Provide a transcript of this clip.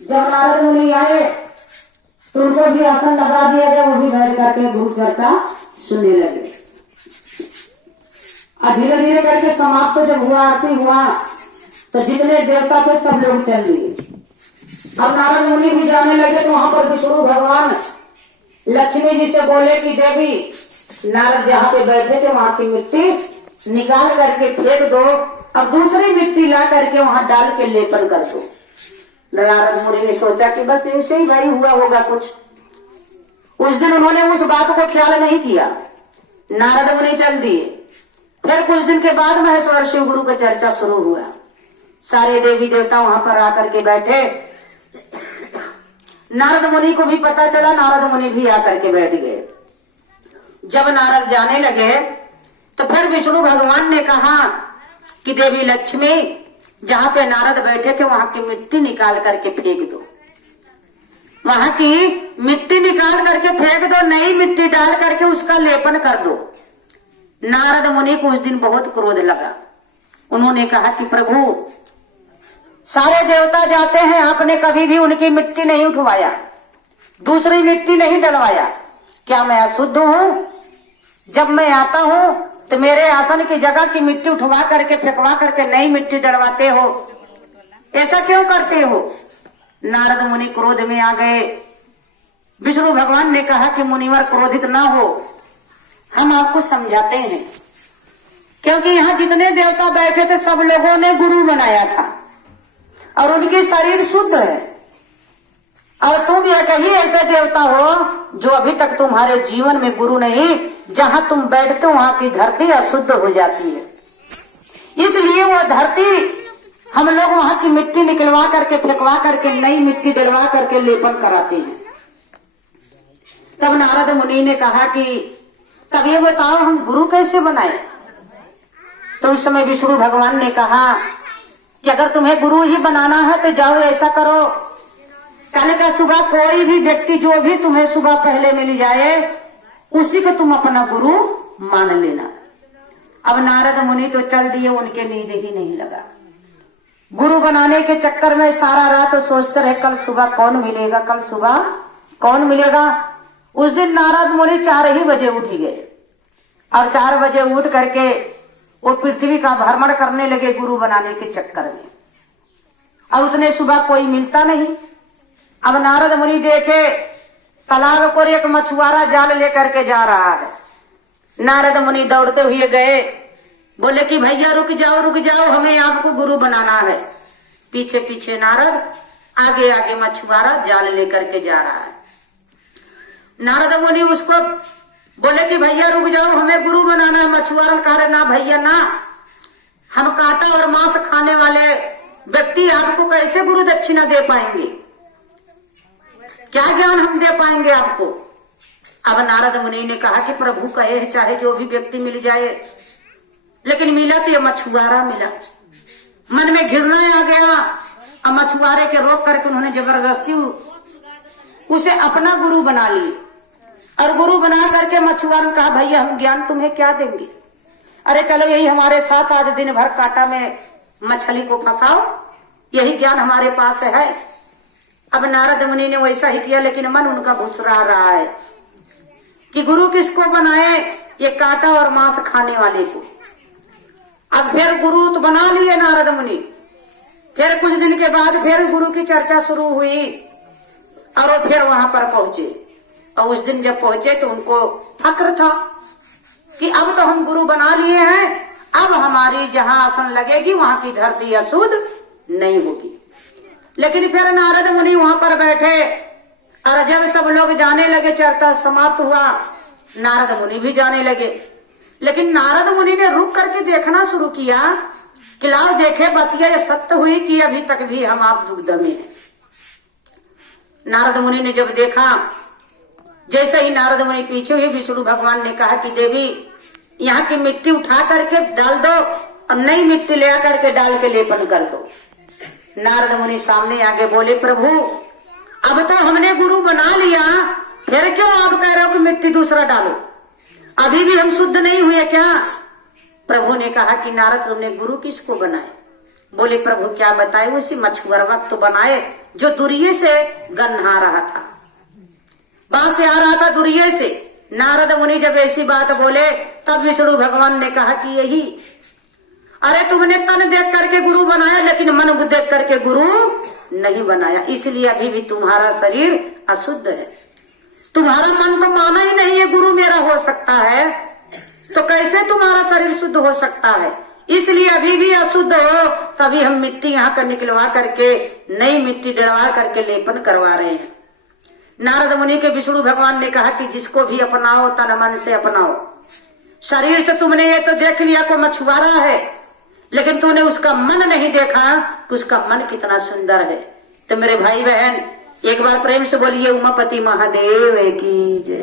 जब नारद मुनि आए तो उनको भी आसन लगा दिया गया, वो भी बैठ करके गुरु चर्चा सुनने लगे। और धीरे धीरे करके समाप्त जब हुआ, आरती हुआ, तो जितने देवता थे सब लोग चल दिए। अब नारद मुनि भी जाने लगे तो वहां पर विष्णु भगवान लक्ष्मी जी से बोले कि देवी, नारद जहाँ पे बैठे थे वहां की मिट्टी निकाल करके फेंक दो, अब दूसरी मिट्टी ला करके वहां डाल के लेपन कर दो। नारद मुनि ने सोचा कि बस ऐसे ही भाई हुआ होगा कुछ। उस दिन उन्होंने उस बात को ख्याल नहीं किया, नारद मुनि चल दिए। फिर कुछ दिन के बाद महेश्वर शिव गुरु का चर्चा शुरू हुआ। सारे देवी देवता वहां पर आकर के बैठे। नारद मुनि को भी पता चला, नारद मुनि भी आकर के बैठ गए। जब नारद जाने लगे तो फिर विष्णु भगवान ने कहा कि देवी लक्ष्मी, जहां पे नारद बैठे थे वहां की मिट्टी निकाल करके फेंक दो, वहां की मिट्टी निकाल करके फेंक दो, नई मिट्टी डाल करके उसका लेपन कर दो। नारद मुनि को उस दिन बहुत क्रोध लगा। उन्होंने कहा कि प्रभु, सारे देवता जाते हैं, आपने कभी भी उनकी मिट्टी नहीं उठवाया, दूसरी मिट्टी नहीं डलवाया, क्या मैं अशुद्ध हूं? जब मैं आता हूं तो मेरे आसन की जगह की मिट्टी उठवा करके फेंकवा करके नई मिट्टी डलवाते हो, ऐसा क्यों करते हो? नारद मुनि क्रोध में आ गए। विष्णु भगवान ने कहा कि मुनिवर क्रोधित ना हो, हम आपको समझाते हैं, क्योंकि यहाँ जितने देवता बैठे थे सब लोगों ने गुरु बनाया था और उनके शरीर शुद्ध है, और तुम एक ही ऐसे देवता हो जो अभी तक तुम्हारे जीवन में गुरु नहीं, जहां तुम बैठते हो वहां की धरती अशुद्ध हो जाती है, इसलिए वो धरती हम लोग वहां की मिट्टी निकलवा करके फेंकवा करके नई मिट्टी डलवा करके लेपन कराते हैं। तब नारद मुनि ने कहा कि तब ये बताओ हम गुरु कैसे बनाए? तो उस समय विष्णु भगवान ने कहा कि अगर तुम्हें गुरु ही बनाना है तो जाओ ऐसा करो, कल का सुबह कोई भी व्यक्ति जो भी तुम्हें सुबह पहले मिल जाए उसी को तुम अपना गुरु मान लेना। अब नारद मुनि तो चल दिए, उनके नींद ही नहीं लगा। गुरु बनाने के चक्कर में सारा रात सोचते रहे कल सुबह कौन मिलेगा, कल सुबह कौन मिलेगा। उस दिन नारद मुनि 4 ही बजे उठ गए और 4 बजे उठ करके वो पृथ्वी का भ्रमण करने लगे गुरु बनाने के चक्कर में, और उतने सुबह कोई मिलता नहीं। अब नारद मुनि देखे तालाब पर एक मछुआरा जाल लेकर के जा रहा है। नारद मुनि दौड़ते हुए गए, बोले कि भैया रुक जाओ, हमें आपको गुरु बनाना है। पीछे पीछे नारद, आगे आगे मछुआरा जाल लेकर के जा रहा है। नारद मुनि उसको बोले कि भैया रुक जाओ, हमें गुरु बनाना है। मछुआरा कह रहे ना भैया ना, हम कांटा और मांस खाने वाले व्यक्ति आपको कैसे गुरु दक्षिणा दे पाएंगे, क्या ज्ञान हम दे पाएंगे आपको। अब नारद मुनि ने कहा कि प्रभु कहे चाहे जो भी व्यक्ति मिल जाए, लेकिन मिला तो ये मछुआरा मिला। मन में घृणा आ गया, और मछुआरे के रोक करके उन्होंने जबरदस्ती उसे अपना गुरु बना ली। और गुरु बना करके मछुआरों ने कहा भैया हम ज्ञान तुम्हें क्या देंगे, अरे चलो यही हमारे साथ आज दिन भर कांटा में मछली को फंसाओ, यही ज्ञान हमारे पास है। अब नारद मुनि ने वैसा ही किया, लेकिन मन उनका भुसरा रहा है कि गुरु किसको बनाए, ये कांटा और मांस खाने वाले को। अब फिर गुरु तो बना लिए नारद मुनि। फिर कुछ दिन के बाद फिर गुरु की चर्चा शुरू हुई और वो फिर वहां पर पहुंचे। और उस दिन जब पहुंचे तो उनको फक्र था कि अब तो हम गुरु बना लिए हैं, अब हमारी जहां आसन लगेगी वहां की धरती अशुद्ध नहीं होगी। लेकिन फिर नारद मुनि वहां पर बैठे और जब सब लोग जाने लगे, चर्चा समाप्त हुआ, नारद मुनि भी जाने लगे। लेकिन नारद मुनि ने रुक करके देखना शुरू किया कि लाओ देखे बतिया ये सत्य हुई कि अभी तक भी हम आप दुग्ध में हैं। नारद मुनि ने जब देखा, जैसे ही नारद मुनि पीछे हुए, विष्णु भगवान ने कहा कि देवी यहाँ की मिट्टी उठा करके डाल दो और नई मिट्टी ले आकर के डाल के लेपन कर दो। नारद मुनि सामने आगे बोले प्रभु अब तो हमने गुरु बना लिया, फिर क्यों आप कह रहे हो कि मिट्टी दूसरा डालो, अभी भी हम शुद्ध नहीं हुए क्या? प्रभु ने कहा कि नारद तुमने गुरु किसको बनाए? बोले प्रभु क्या बताए, उसी मछुआरा तो बनाए जो दुरिये से गन्हा रहा था, वहां से आ रहा था दुरिये से। नारद मुनि जब ऐसी बात बोले तब विष्णु भगवान ने कहा कि यही, अरे तुमने तन देख करके गुरु बनाया लेकिन मन देख करके गुरु नहीं बनाया, इसलिए अभी भी तुम्हारा शरीर अशुद्ध है। तुम्हारा मन तो माना ही नहीं है गुरु मेरा हो सकता है, तो कैसे तुम्हारा शरीर शुद्ध हो सकता है? इसलिए अभी भी अशुद्ध हो, तभी हम मिट्टी यहाँ का निकलवा करके नई मिट्टी डलवा करके लेपन करवा रहे हैं। नारद मुनि के विष्णु भगवान ने कहा कि जिसको भी अपनाओ तन मन से अपनाओ। शरीर से तुमने ये तो देख लिया को मछुआरा है, लेकिन तूने उसका मन नहीं देखा कि उसका मन कितना सुंदर है। तो मेरे भाई बहन एक बार प्रेम से बोलिए उमापति महादेव की जय।